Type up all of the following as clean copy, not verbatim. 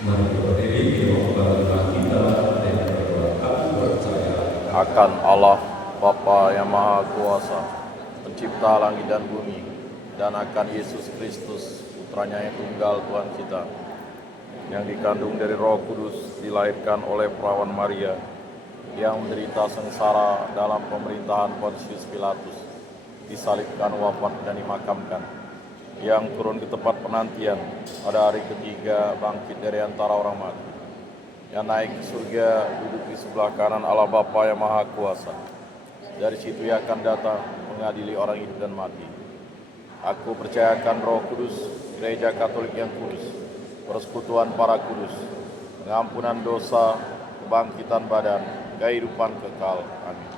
Mari kita berdiri di bawah kita dan berdoa. Aku percaya akan Allah Bapa yang Maha Kuasa, pencipta langit dan bumi, dan akan Yesus Kristus, putranya yang tunggal Tuhan kita, yang dikandung dari Roh Kudus, dilahirkan oleh perawan Maria, yang menderita sengsara dalam pemerintahan Pontius Pilatus, disalibkan, wafat, dan dimakamkan, yang turun ke tempat penantian, pada hari ketiga bangkit dari antara orang mati, yang naik ke surga, duduk di sebelah kanan Allah Bapa yang Maha Kuasa. Dari situ ia akan datang mengadili orang hidup dan mati. Aku percayakan Roh Kudus, Gereja Katolik yang kudus, persekutuan para kudus, pengampunan dosa, kebangkitan badan, kehidupan kekal. Amin.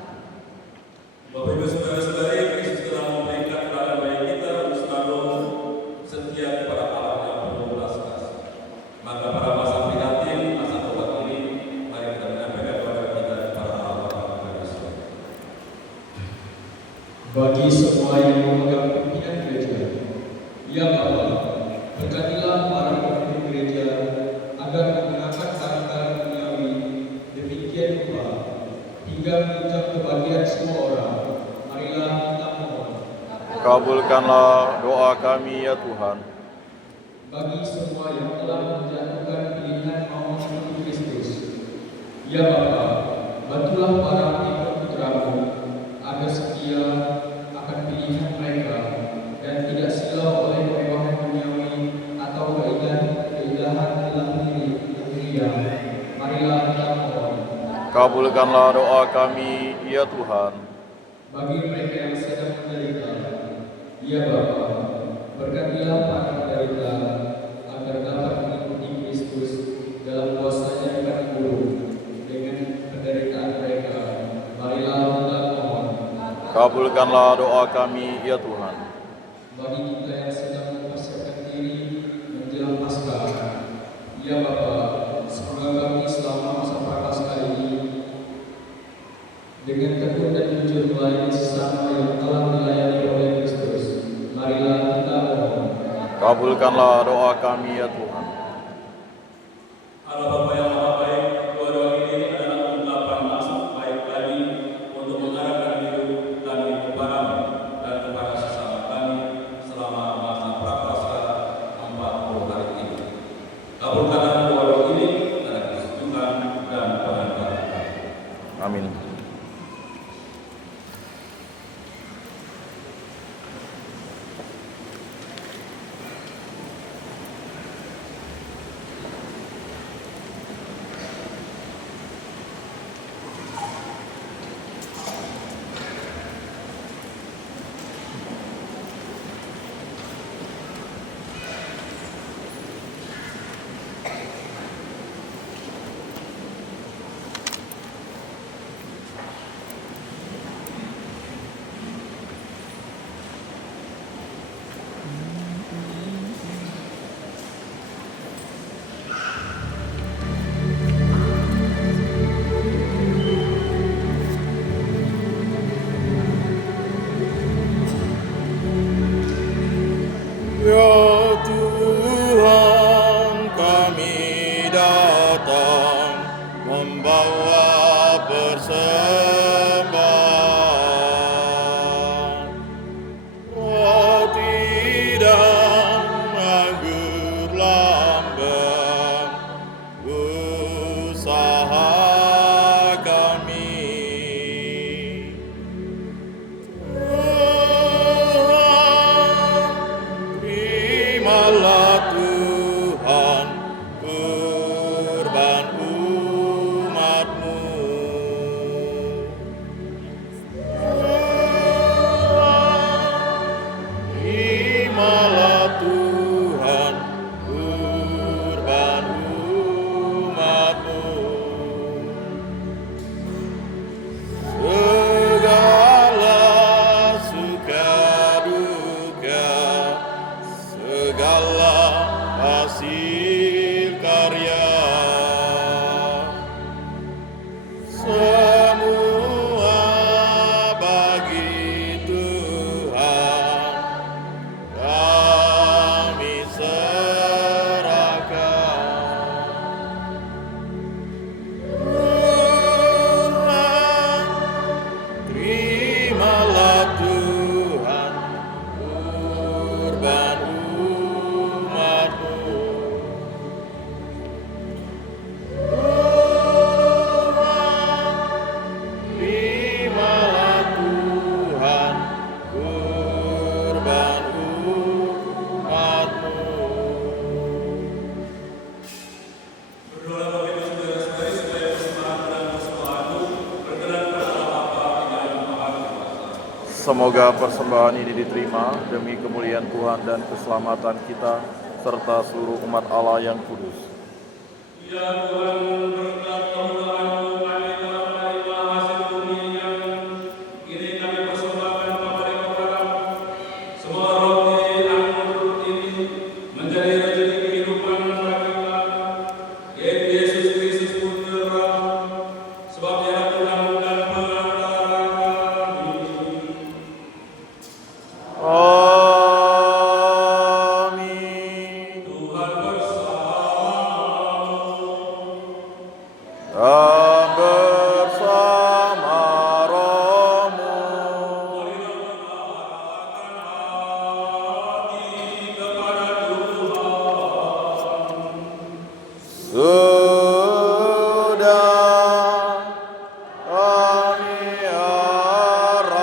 Bapak Ibu saudara-saudari, Kristus telah memberikan kepada bayi kita untuk selalu setia kepada Allah yang penuh belas kasih. Maka pada masa prihatin, masa tobat ini, mari kita menyampaikan kepada kita kepada Allah yang di surga. Bagi semua yang memegang pimpinan gereja, ya Bapa, berkatilah para pemimpin gereja agar menggunakan karakter duniawi demikian rupa hingga menunjang kebahagiaan semua orang. Marilah kita mohon. Kabulkanlah doa kami ya Tuhan. Bagi semua yang telah menjatuhkan pilihan mau mengikuti Kristus, ya Bapa, bantulah para pengikut-Putramu agar setia akan pilihan mereka dan tidak silau oleh kemewahan duniawi atau keindahan lahiriah. Marilah kita mohon. Kabulkanlah doa kami ya Tuhan. Bagi mereka yang sedang menderita, ya Bapa, berkatilah para penderita agar dapat mengikuti Kristus dalam kuasa-Nya di kayu burung dengan penderitaan mereka. Marilah kita mohon. Kabulkanlah doa kami ya Tuhan. Bagi kita yang sedang mempersiapkan diri menjelang Paskah, ya Bapa, semoga kami selama masa prapaskah ini dengan tekun dan jujur melayani sesama yang telah dilayani oleh Kristus. Marilah kita mohon. Kabulkanlah doa kami ya Tuhan. Allah Bapa yang Maha Baik, doa-doa ini adalah ungkapan maksud baik kami untuk mengarahkan hidup kami kepadamu dan kepada sesama kami selama masa prapaskah 40 hari ini. Kabulkanlah doa-doa ini karena Kristus Tuhan dan Tuhan kami. Amin. Semoga persembahan ini diterima demi kemuliaan Tuhan dan keselamatan kita serta seluruh umat Allah yang kudus. Ya Tuhan, berkat kemudahan-Mu kami telah menerima hasil bumi yang kini kami persembahkan kepada-Mu. Semua roti yang turut ini menjadi rezeki kehidupan bagi kami, yaitu Yesus Kristus Putra, sebab Dia Tuhan dan pengantara kami. Amin. Tuhan bersamamu. Dan bersama rohmu. Sudah kami arahkan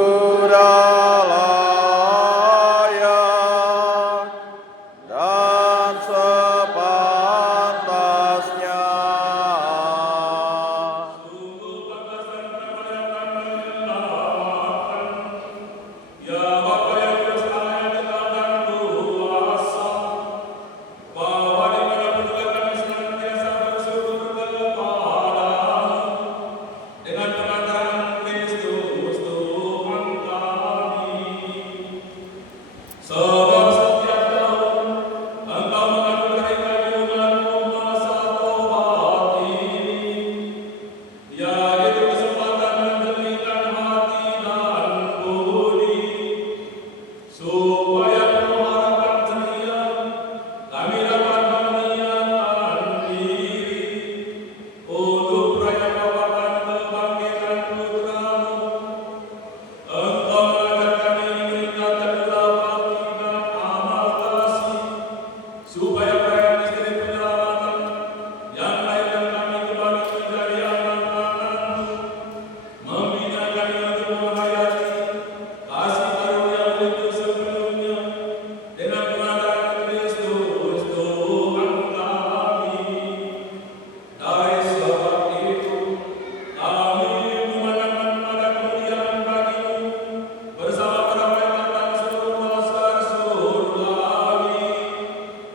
sudah layak dan sepantasnya. Ya Bapa yang bersalah yang tetap dan kuasa, bahwa dimanapun juga kami senantiasa bersyukur kepadamu dengan pengantaran Kristus Tuhan kami. Sebab setiap tahun Engkau menganugerahkan kami umat-Mu masa taubat ini, yaitu kesempatan menjernihkan hati dan budi, supaya penuh harapan ceria kami dapat meniatkan diri untuk perayaan wafat dan kebangkitan Putra-Mu. Engkau mengajar kami meningkatkan ulah bakti dan amal kasih, supaya perayaan istri penyelamatan yang lahirkan kami kembali menjadi anak-anak-Mu, membina kami untuk menghayati kasih karunia-Mu itu sepenuhnya dengan pengantaran Kristus Tuhan kami. Dari sebab itu, kami memandangkan pada kemuliaan bagi-Mu bersama para malaikat dan seluruh laskar surgawi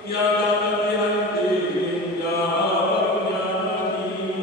yang dalam dihentinya bernyanyi.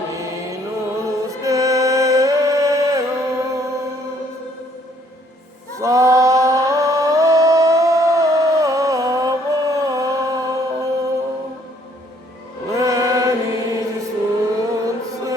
Dominus Deus Salvo Lenis sunt Sendies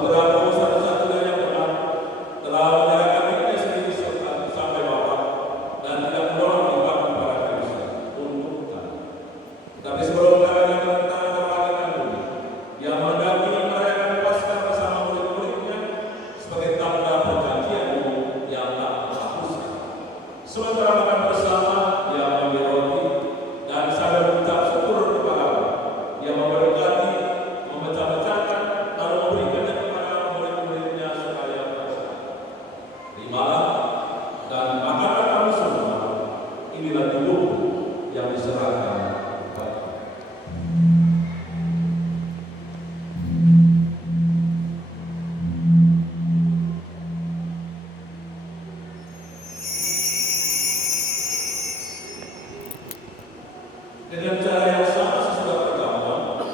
putramu satu-satunya yang benar telah menyerahkan dirinya sendiri sampai wafat dan tidak menolak dipaku pada kayu salib untuk kami. Tapi sebelum kami terpakaikan bumi, Dia menghendaki merayakan Paskah bersama murid-muridnya sebagai tanda perjanjian yang tak terhapuskan. Sementara makan bersama, Dia mengambil roti dan sambil mengucap syukur kepada Allah, Dia memberkati, memecah-mecahkan, lalu memberikannya kepada murid-muridnya supaya bersaksi. Terimalah dan makanlah kamu semua. Inilah tubuhku yang diserahkan bagi. Dengan cara yang sama sesudah perjamuan,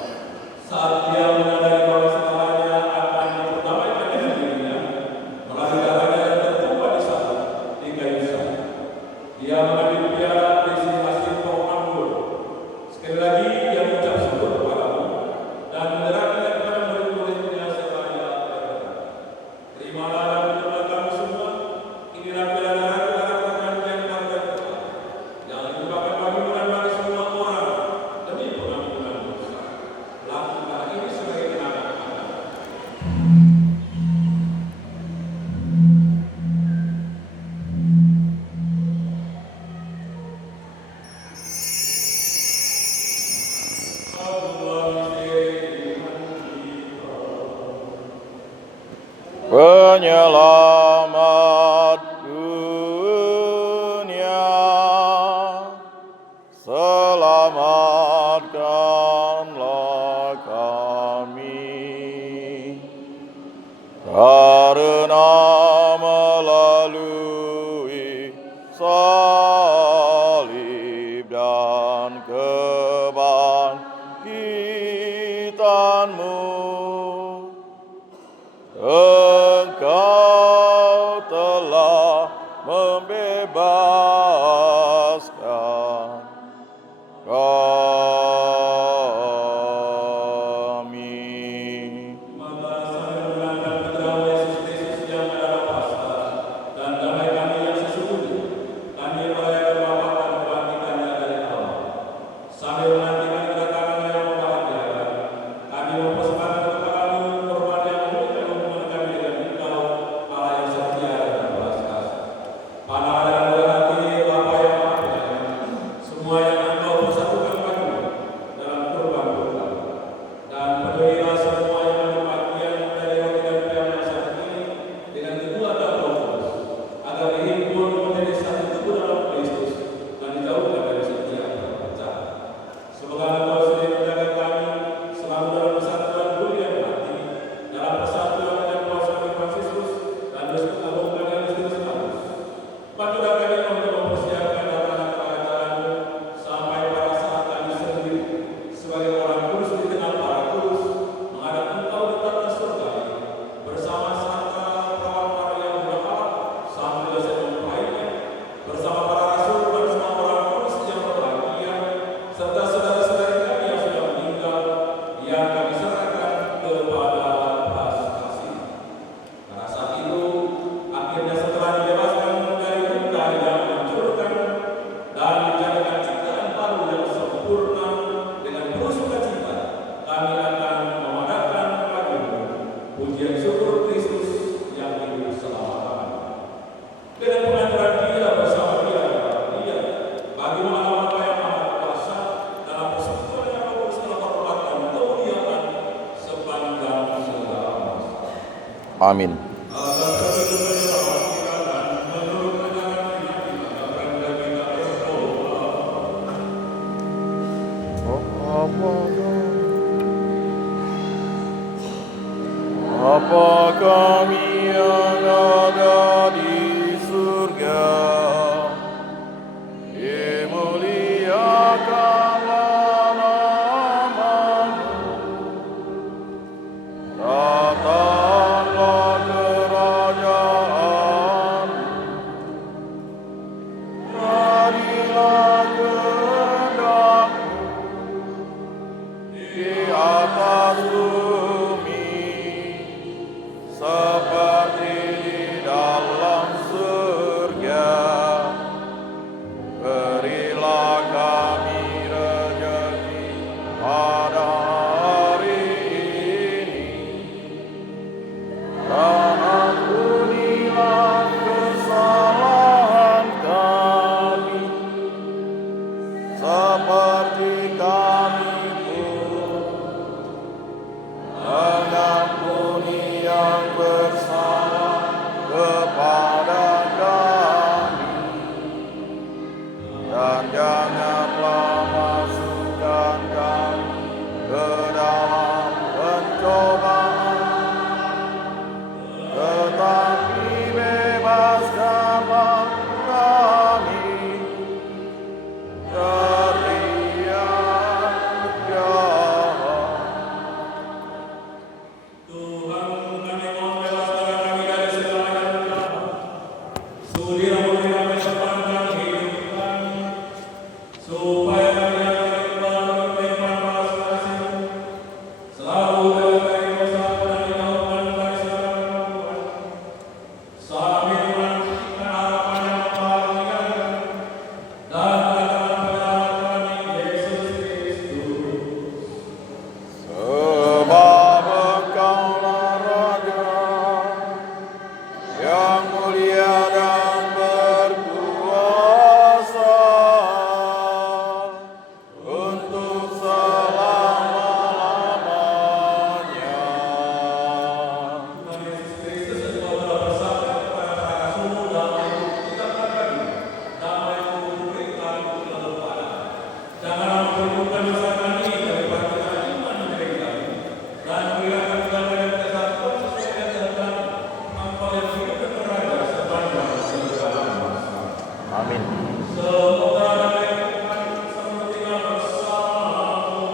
saat Dia menyadari bahwa segalanya akan diperdamaikan dengan dirinya melalui darahnya yang tertumpah di salib di kayu salib, Dia mengambil piala berisi hasil pohon anggur. Sekali lagi Dia mengucap syukur kepadamu dan menyerahkannya kepada murid-muridnya seraya berkata, terimalah dan minumlah kamu semua. Inilah piala darahku darah perjanjian baru dan kekal, yang dibukakan bagimu dan bagi semua orang demi pengampunan dosa. Lakukanlah ini sebagai kenangan akan. Penyelamat dunia, selamatkanlah kami, karena melalui salib dan kebangkitan-Mu, Engkau telah membebaskan kami. Maka sambil menangkan putramu Yesus Kristus yang adalah Paskah dan damai kami yang sesungguhnya, kami merayakan wafat dan kebangkitannya dari Allah. Sambil menantikan kedatangannya yang membahagiakan, kami mempersembahkan kepadamu korban yang memulihkan hubungan kami dengan Engkau, Allah yang setia dan belas kasih. Pandanglah dengan murah hati Bapa yang Maha Penyayang, semua yang Engkau persatukan bagimu dalam kurban Tuhan. Dan penuhilah semua yang ambil bagian dari roti dan piala yang satu ini dengan kekuatan Roh Kudus, agar dihimpun menjadi satu tubuh dalam Kristus dan dijauhkan dari setiap perpecahan. Semoga Engkau sendiri menjaga kami selalu dalam persatuan budi dan hati, dalam persatuan dengan kuasa Tuhan Yesus dan bersetubuhkan dengan Kristus Paulus. Bantulah kami untuk mempersiapkan datangnya kerajaan-Mu sampai pada saat kami sendiri sebagai orang kudus di tengah para kudus menghadap Engkau di tata surgawi bersama serta perawat para yang berhak sambil dosen lainnya, bersama para rasul dan semua orang kudus yang berbahagia, serta saudara-saudari kami yang sudah meninggal yang kami serahkan kepada belas kasih. Pada saat itu, akhirnya setelah dibebaskan dari duka yang menghancurkan dan dijadikan ciptaan baru yang sempurna dengan penuh sukacita, kami akan memandatkan kepadamu pujian syukur Kristus yang hidup selama-lamanya. Dengan pengakuan Dia bersama Dia dalam Dia, bagi Allah Bapa yang Maha Kuasa dalam persekutuan dengan Roh Kudus telah perbuatan kemuliaan sepanjang segala masa. Amin. Atas kebenaran kita dan menurut ajaran kita berada kita berdoa. Bapa kami yang ada di surga, dimuliakanlah nama-Mu, datanglah kerajaan-Mu, jadilah kehendak-Mu di atas bumi seperti di dalam surga. Berilah kami rezeki pada hari ini, dan ampunilah kesalahan kami, seperti kami pun mengampuni yang bersalah kepada kami. Dan janganlah masukkan kami ke dalam pencobaan, tetapi bebaskanlah kami dari yang jahat. Tuhan kami mohon bebaskan kami dari segala yang jahat. Sudilah memberikan kesempatan hidup kami, supaya kami dapat kembali berlimpah masing-masing, selalu bebas dari dosa dan dijauhkan dari segala gangguan, sambil menantikan harapan yang membahagiakan dan kedatangan penyelamat kami, Yesus Kristus. Sebab Engkaulah Raja yang mulia dan berkuasa untuk selama-lamanya. Tuhan Yesus Kristus engkau telah bersabda kepada para rasul dalam kitab pribadi, damai yang kuberikan lalu pada. Janganlah memperburukan dosa kami daripada kita iman negeri kami, dan berilah kami damai dan kesatuan sesuai dengan kehendak Engkau yang hidup dan beraja sepanjang segala masa. Amin. Semoga damai Tuhan selalu tinggal bersamamu.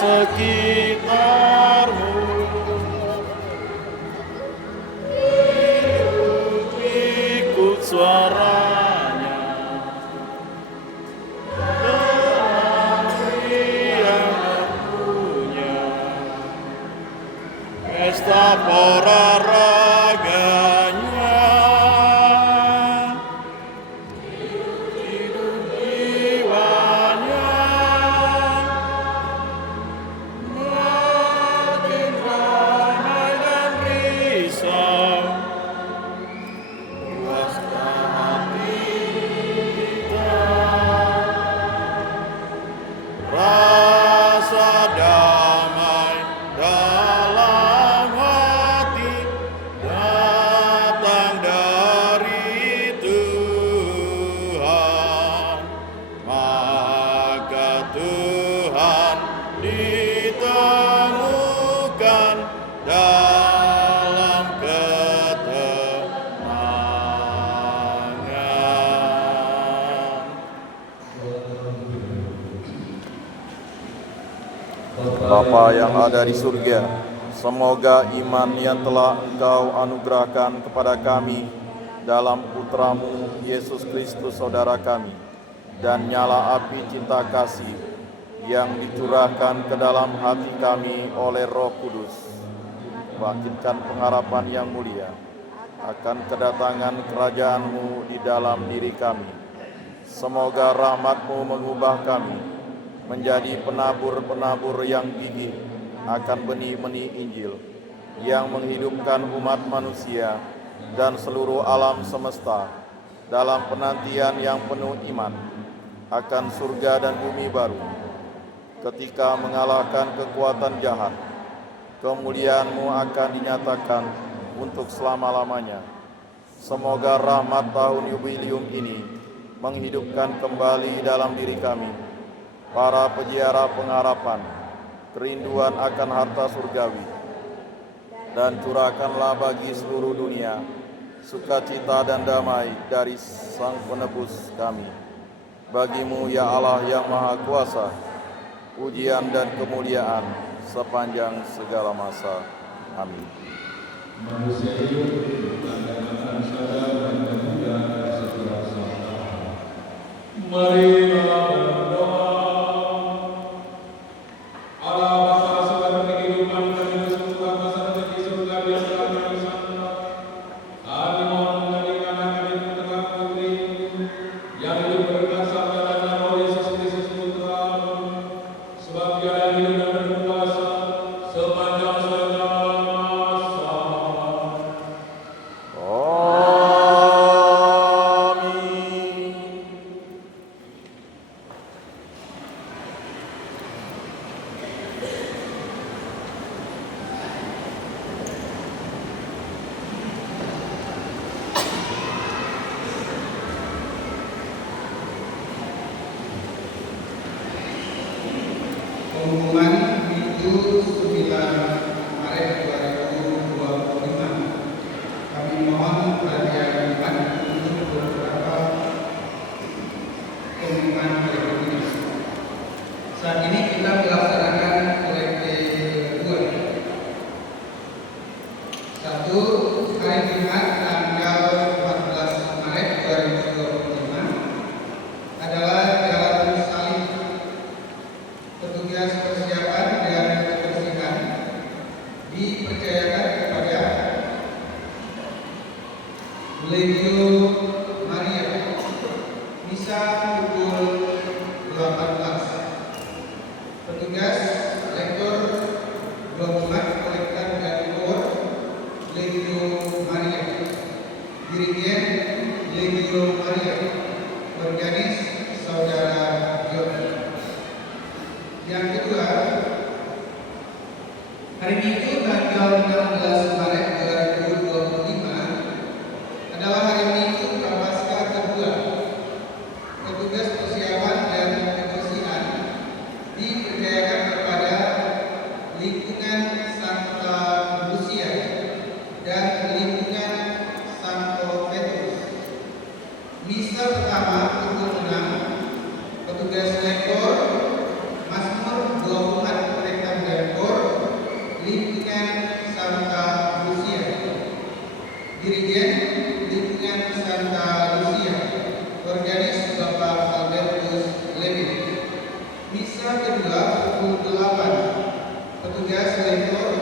sekitarmu, ikut suaranya, yang punya pesta olahraga-nya, hidup jiwanya, makin ramai dan risau, puaskan hati kita, rasa damai dalam hati datang dari Tuhan, maka Tuhan ditemukan dalam ketenangan. Bapa yang ada di surga, semoga iman yang telah Engkau anugerahkan kepada kami dalam Putramu Yesus Kristus Saudara kami, dan nyala api cinta kasih yang dicurahkan ke dalam hati kami oleh Roh Kudus, bangkitkan pengharapan yang mulia akan kedatangan kerajaan-Mu di dalam diri kami. Semoga rahmat-Mu mengubah kami menjadi penabur-penabur yang gigih akan benih-benih Injil yang menghidupkan umat manusia dan seluruh alam semesta dalam penantian yang penuh iman akan surga dan bumi baru. Ketika mengalahkan kekuatan jahat, kemuliaan-Mu akan dinyatakan untuk selama-lamanya. Semoga rahmat tahun yubileum ini menghidupkan kembali dalam diri kami para peziarah pengharapan, kerinduan akan harta surgawi, dan curahkanlah bagi seluruh dunia sukacita dan damai dari Sang Penebus kami. Bagi-Mu ya Allah yang Maha Kuasa, pujian dan kemuliaan sepanjang segala masa. Amin. Manusia hidup dan akan sadar dan muda segala saat. Marilah berdoa. Allah Bapa segala kehidupan kami bersyukur atas rezeki surga yang telah kami sandang. Kami mohon menjadikan kami putra putri yang hidup berkuasa dalam Roh Yesus Kristus Putra-Mu, sebab Dia yang hidup dan berkuasa sepanjang segala masa. Amin. Pengumuman Minggu 9 Maret 2025. Kami mohon perhatian Iman untuk beberapa pengumuman berikut ini. Saat ini kita melaksanakan kolekte kedua. 1. Hari Jumat tanggal 14 Maret 2025 adalah jalan salib. Petugas persiapan dan kebersihan dipercayakan kepada Legio Maria. Misa pukul 18. Petugas lektor Domat Kolektan dan Kor Legio Maria. Dirigen Legio Maria. Organis Saudara John. Yang kedua, hari Minggu tanggal 16 Maret 2025 adalah hari Minggu Prapaskah kedua. Petugas persiapan dan kebersihan dipercayakan kepada lingkungan Santa Lucia dan lingkungan Santo Petrus. Misa pertama pukul 6. Petugas lektor Mazmur 24 kolektif petugas lektor,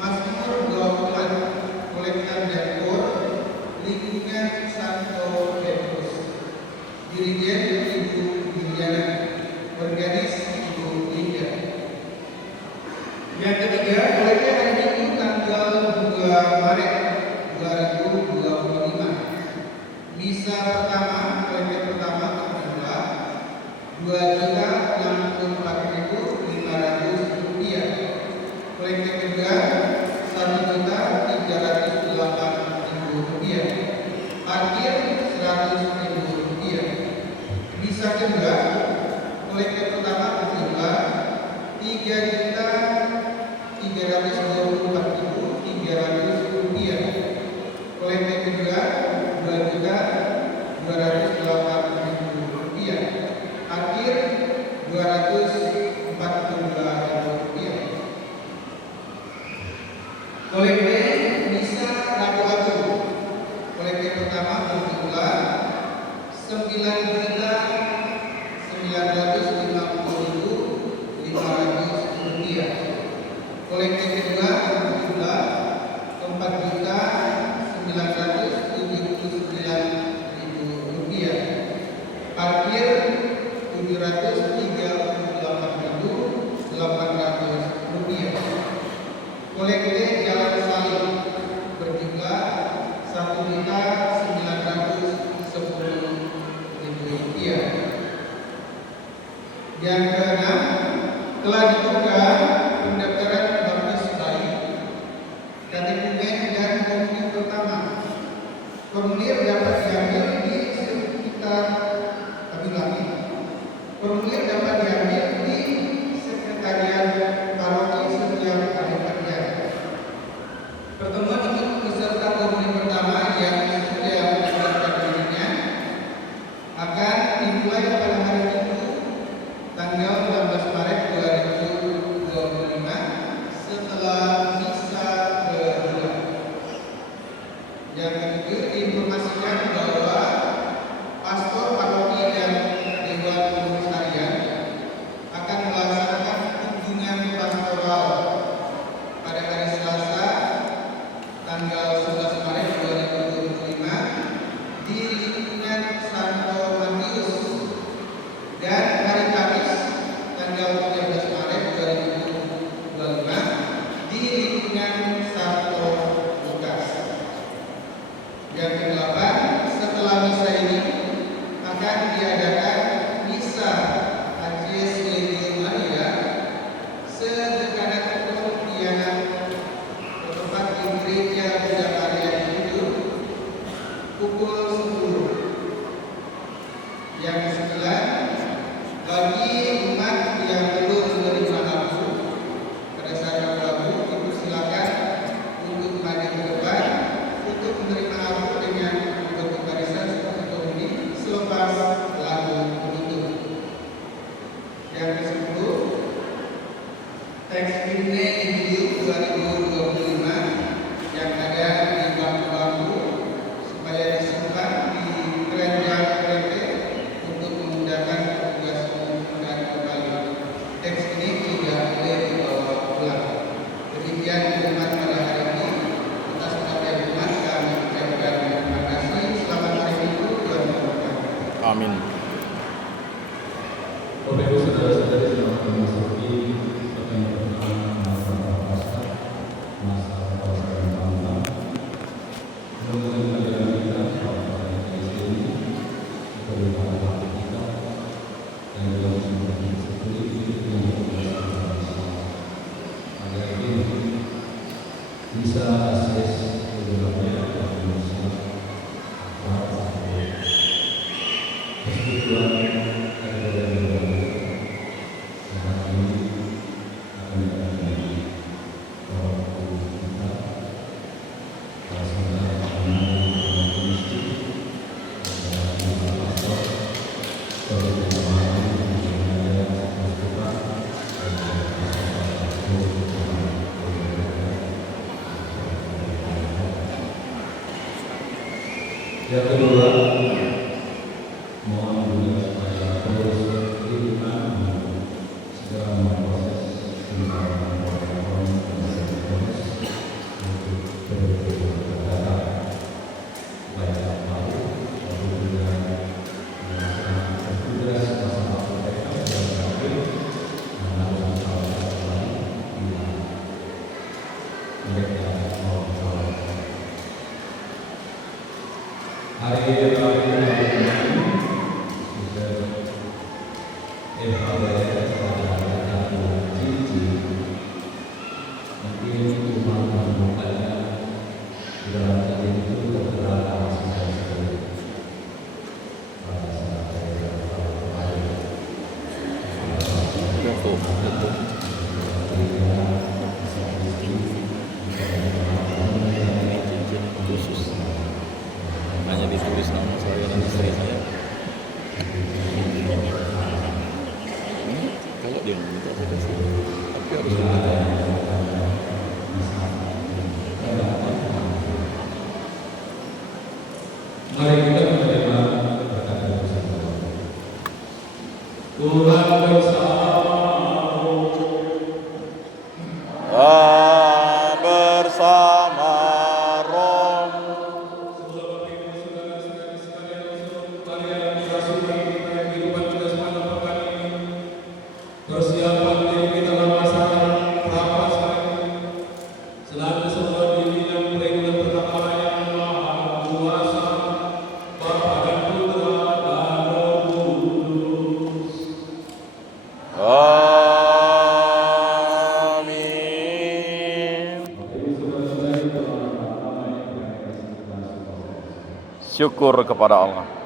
Mazmur 24, kolektor dan kor, lingkungan Santo Petrus, dirigen Ibu Juliana, organis Ibu Linda. Yang ketiga, kolektor hari Minggu tanggal 2 Maret 2025. Misa pertama, kolektor pertama berjumlah Rp2.064.500. Kolektor kedua Rp1.308.000. Parkir Rp100.000. Misa kedua, kolektor pertama berjumlah Rp3.324.300. Kolektor kedua Rp2.208.000. Akhir Rp242.000. Kolektor misa Rabu Agung. Kolektor pertama berjumlah Rp9.950.500. Kolektor kedua berjumlah Rp4.979.000. Parkir Rp738.800. Kolektor Jalan Salim berjumlah Rp1.910.000. Yang keenam, telah dibuka pendaftaran baptis bayi, katekumen dan komunitas pertama. Formulir dapat diambil di sekitar kami. Formulir dapat diambil di sekretariat paroki setiap hari kerja. Pertemuan untuk peserta komunitas pertama yang sudah mendaftarkan dirinya akan dimulai pada hari Minggu tanggal 16 Maret 2025 setelah misa kedua. Yang ketiga, diinformasikan bahwa pastor paroki dan dewan pengurus harian akan melaksanakan kunjungan pastoral pada hari Selasa tanggal 11 Maret 2025 di lingkungan Santo Matius dan hari Kamis tanggal 13 Maret 2025 di lingkungan Santo Lukas. Yang kedelapan, setelah misa ini akan diadakan misa Agnus Dei Maria sederhana Diana bertempat di gereja Bunda Maria itu pukul 10. Yang kesembilan, bagi umat yang belum menerima Abu pada saat Rabu, dipersilakan untuk maju ke depan untuk menerima Abu dengan bentuk barisan seperti ini selepas lagu penutup. Yang ke-10, teks himne Injil 2025 yang ada di bangku-bangku supaya disimpan di keranjang untuk memudahkan petugas mengumpulkan kembali. Teks ini tidak boleh dibawa pulang. Demikian firman pada hari ini. Atas nama Tuhan kami ucapkan terima kasih. Selamat hari Minggu, Tuhan memberkati. Amin. Bapak Ibu saudara-saudari, selamat memasuki bagian pertama masa Prapaskah, masa Prapaskah yang panjang. Mudah-mudahan kehadiran kita pada hari ini berlimpah hati kita dan juga menjadi seperti yang berbiasa bersama. Agar ini bisa akses kebenaran dan manusia persekutuan dan Dia minta saya kasih. Tapi harus minta. Mari kita menerima berkat bersama. Tuhan bersamamu. Bersama roh. Persiapan diri kita dalam melaksanakan prapaskah selalu semua dibilang perintah pertama yang Maha Kuasa, Bapa dan Putra dan Roh Kudus. Amin. Syukur kepada Allah.